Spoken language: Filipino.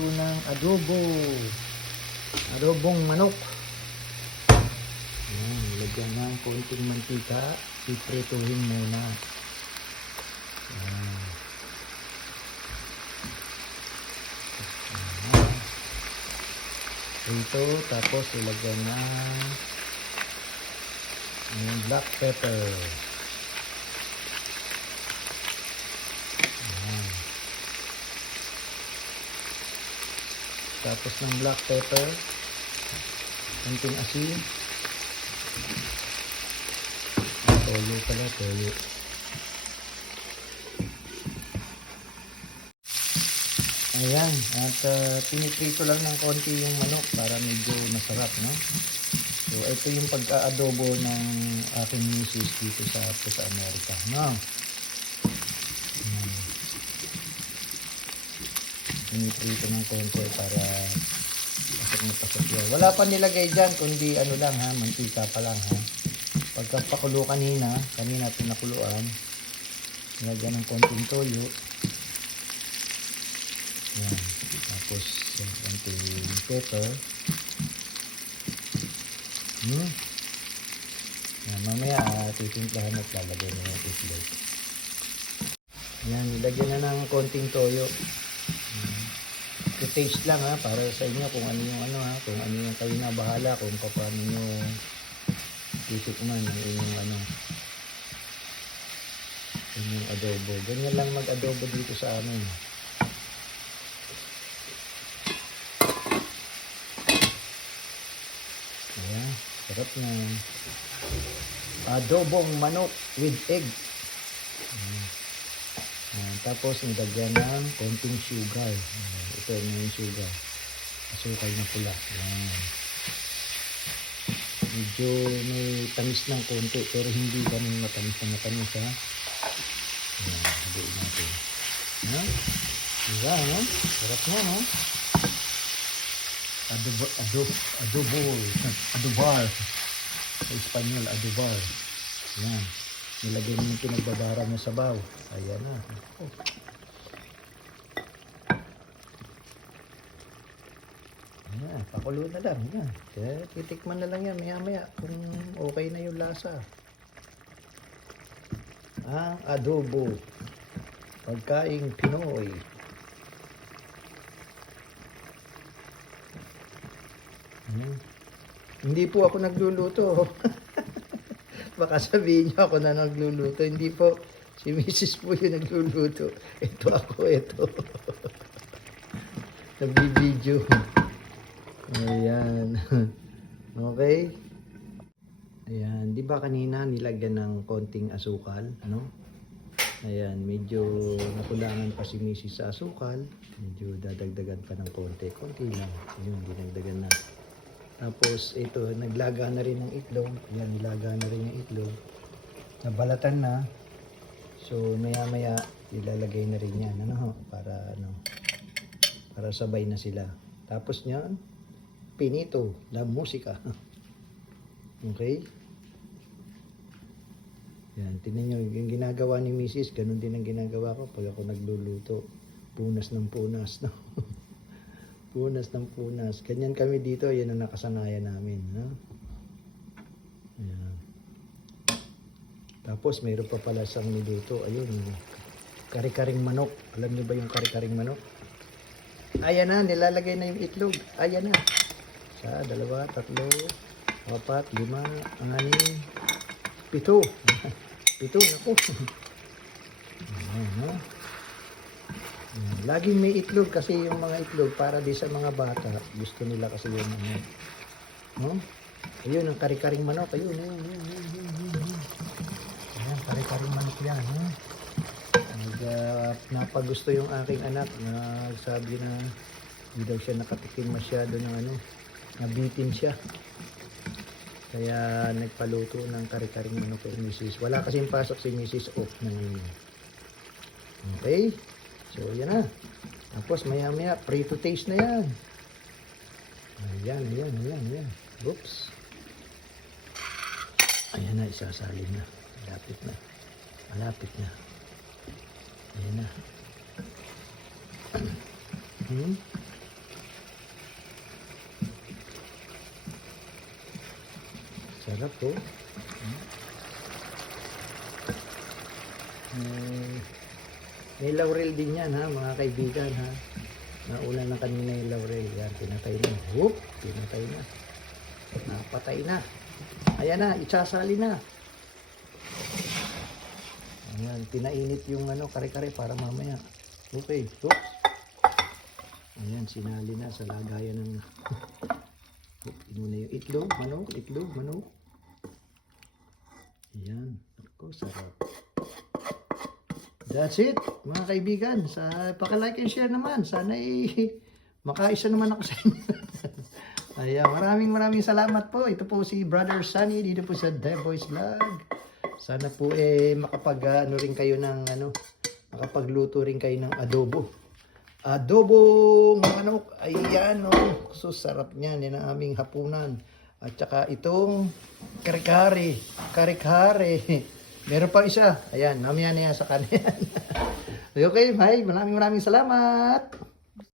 magluto ng adobo. Adobong manok. Ayan, lagyan ng konting mantika. Iprituhin muna. Ayan. Ayan. Ito, tapos ilagyan ng black pepper. Ayan. Tapos ng black pepper, konting asin. Toyo pala, toyo. Ayan, at piniprito lang ng konti yung manok para medyo masarap, no? So, ito yung pagka-adobo ng aking misis dito sa Amerika, no? Piniprito ng konti para pasok na pasok yun. Wala pa nilagay dyan, kundi ano lang ha, mantika pa lang ha. Pagkapakulo kanina pinakuluan, nilagyan ng konting toyo. Yan. Tapos yung konting pepper. Yan, mamaya titimplahan at lalagyan na yung itlog. Yan, nilagyan na ng konting toyo. To-taste lang ha, para sa inyo kung ano yung kung ano yung kayo na bahala kung paano nyo titikman ang inyong inyong adobo. Ganyan lang mag-adobo dito sa amin. Ayan, sarap na. Adobong manok with egg. Tapos nilagyan ng konting sugar. Ito yung sugar. Asukal na pula. Ayan. Medyo may tamis ng konti pero hindi ganun matamis na matamis ha. Ayan, haluin natin. Ha? Diba, no? Sarap na, no? Adobar. Sa Espanyol, adobar. Ayan. Nilagay mo yung pinagbabara mo sa sabaw. Ayan na. Ayan, pakulo na lang. Ayan. Kaya titikman na lang yan maya-maya kung okay na yung lasa. Ang adobo. Pagkaing Pinoy. Hindi po ako nagluluto. Baka sabihin niyo ako na nagluluto. Hindi po. Si Mrs. po yung nagluluto. Ito ako, ito. Nagbibideo. Ayan. Okay. Ayan. Di ba kanina nilagyan ng konting asukal? No? Ayan. Medyo nakulangan pa si Mrs. sa asukal. Medyo dadagdagan pa ng konti. Konti lang. Ayun, dinagdagan na. Tapos ito, naglaga na rin ng itlog. Yan, nilaga na rin yung itlog. Nabalatan na. So maya-maya ilalagay na rin yan. Para sabay na sila. Tapos niyan, pinito, la musika. Okay? Yan, tingnan nyo, yung ginagawa ni Mrs. Ganun din ang ginagawa ko pag ako nagluluto. Punas ng punas, no? Punas ng punas. Ganyan kami dito. Yan ang nakasanayan namin. No? Ayan. Tapos mayroon pa pala siyang niluto. Ayun. Kari-karing manok. Alam niyo ba yung kari-karing manok? Ayan na. Nilalagay na yung itlog. Ayan na. Isa, dalawa, tatlo, apat, lima, anim, pito. Pito. Ako. Ayan, no? Laging may itlog kasi yung mga itlog para di sa mga bata. Gusto nila kasi yung no? Ayun, ang kari-karing manok. Ayun. Ayan, kari-karing manok yan. Napagusto yung aking anak na sabi na hindi daw siya nakatikim masyado ng nabitin siya. Kaya nagpaluto ng kari-karing manok kay Mrs. Wala kasing pasok si Mrs. off na ngayon. Okay? So, yan na. Tapos, maya-maya, prito taste na yan. Ayan. Oops. Ayan na, isasalin na. Malapit na. Ayan na. Sarap po. May laurel din yan ha, mga kaibigan ha. Nauna na kanina yung laurel. Yan, pinatay na. Whoop! Pinatay na. Napatay na. Ayan na, isasali na. Ayan, pinainit yung kare-kare para mamaya. Okay, oops. Ayan, sinali na sa lagayan ng inuna yung itlog, manok. Ayan, ako, sarap. That's it, mga kaibigan. Paka-like and share naman. Sana makaisa naman ako sa inyo. Ayan, maraming salamat po. Ito po si Brother Sunny dito po sa The Boys Vlog. Sana po makapag rin kayo ng makapagluto rin kayo ng adobo. Adobong manok. Ayan so sarap niyan. Yan ang aming hapunan. At saka itong kare-kare. Meron pa isa. Ayan, mamaya na yan sa kanin. Okay, bye. Maraming salamat.